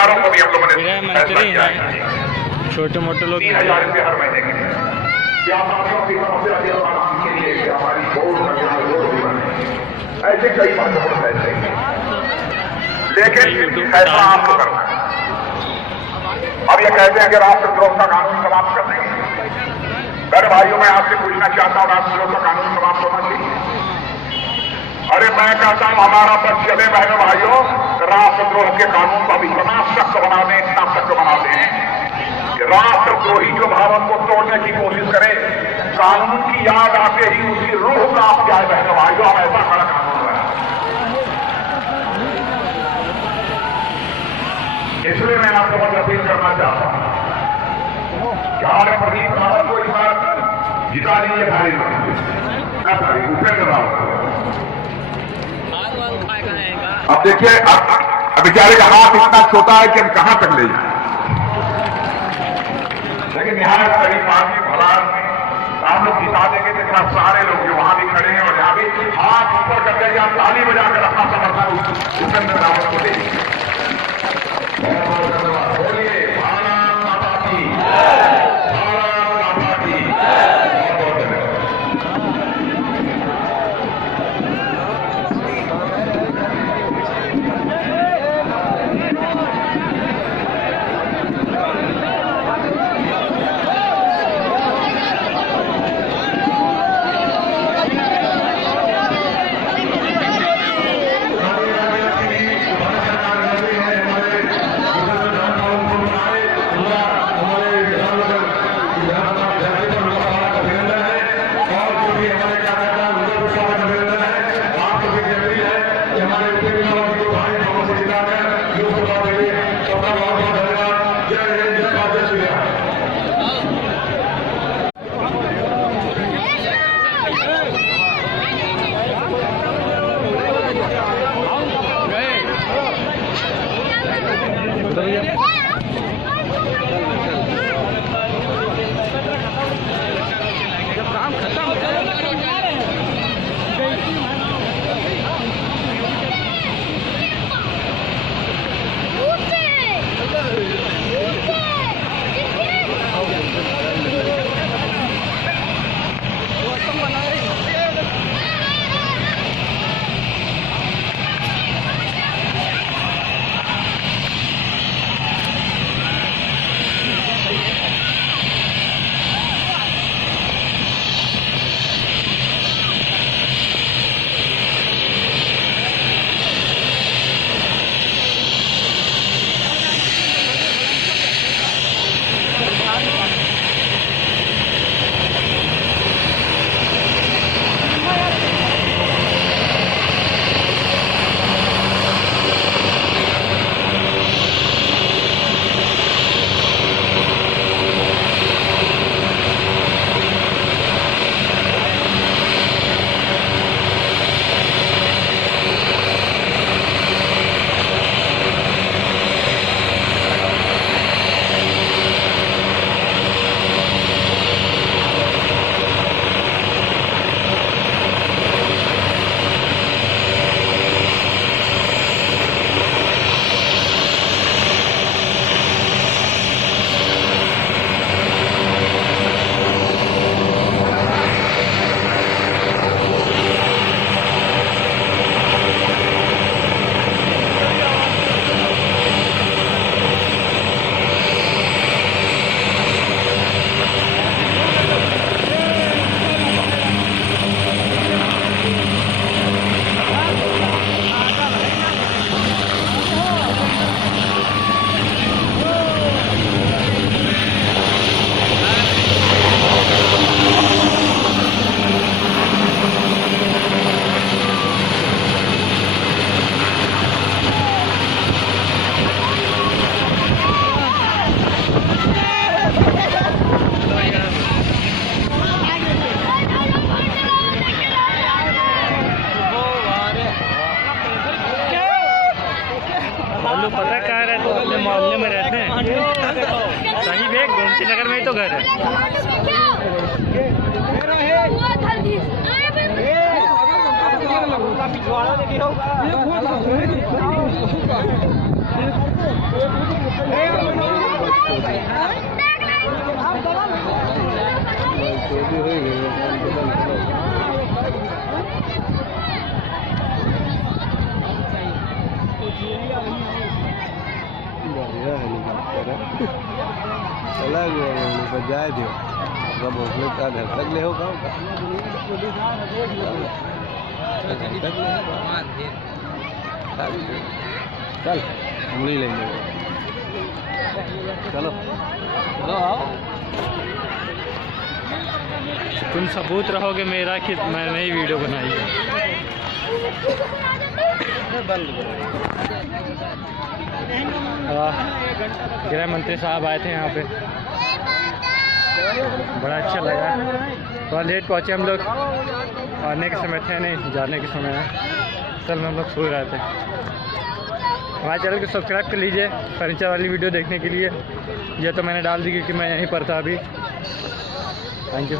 ठेकेदारों को भी हम लोगों ने मंत्री हैं, छोटे मोटे लोग 3000 रुपये हर महीने के व्यापारियों की समस्या के समाधान के लिए हमारी बोर्ड ऐसे कई महत्वपूर्ण फैसले, लेकिन फैसला आपको करना है। अब ये कहते हैं कि राष्ट्रद्रोह का कानून समाप्त कर देंगे। मेरे भाइयों, मैं आपसे पूछना चाहता हूं, राष्ट्रद्रोह का कानून समाप्त होना चाहिए? अरे मैं कहता हूं हमारा बस चले बहनों भाइयों, राष्ट्रद्रोह के कानून को अब इतना सख्त बना दें, इतना सख्त बना दें कि राष्ट्रद्रोही जो भारत को तोड़ने की कोशिश करे, कानून की याद आते ही उसकी रूह कांप जाए। बहनों भाइयों, हम ऐसा बड़ा कानून बना, इसलिए मैं आप लोगों से अपील करना चाहता हूं कि हमारे प्रदीप रावत को इस बार जिता दीजिए भारी उपेंद्र रावत। अब देखिए, अब बेचारे का हाथ इतना छोटा है कि हम कहां तक ले जाए, लेकिन यहाँ करीब पार्टी भलान में आप लोग जिता देंगे तो क्या सारे लोग जो वहां भी खड़े हैं और यहाँ भी हाथ ऊपर करते हैं, आप ताली बजाकर अपना समर्थन उपेंद्र रावत को देंगे। बोलिए भारत माता की, भारत माता की। लोग पता है कहाँ रहते हैं, अपने मोहल्ले में रहते हैं। सही है, गोमती नगर में ही तो घर है। चला गया जाए दियो सब उसने का घर तक ले होगा चल हम नहीं लेंगे चलो तुम सबूत रहोगे मेरा कि मैंने ही वीडियो बनाई है। गृह मंत्री साहब आए थे यहाँ पे, बड़ा अच्छा लगा। थोड़ा लेट पहुँचे हम लोग, आने के समय थे नहीं, जाने के समय है। कल में हम लोग सो रहे थे। हमारे चैनल को सब्सक्राइब कर लीजिए फर्नीचर वाली वीडियो देखने के लिए। ये तो मैंने डाल दी क्योंकि मैं यहीं पर था अभी। Thank you.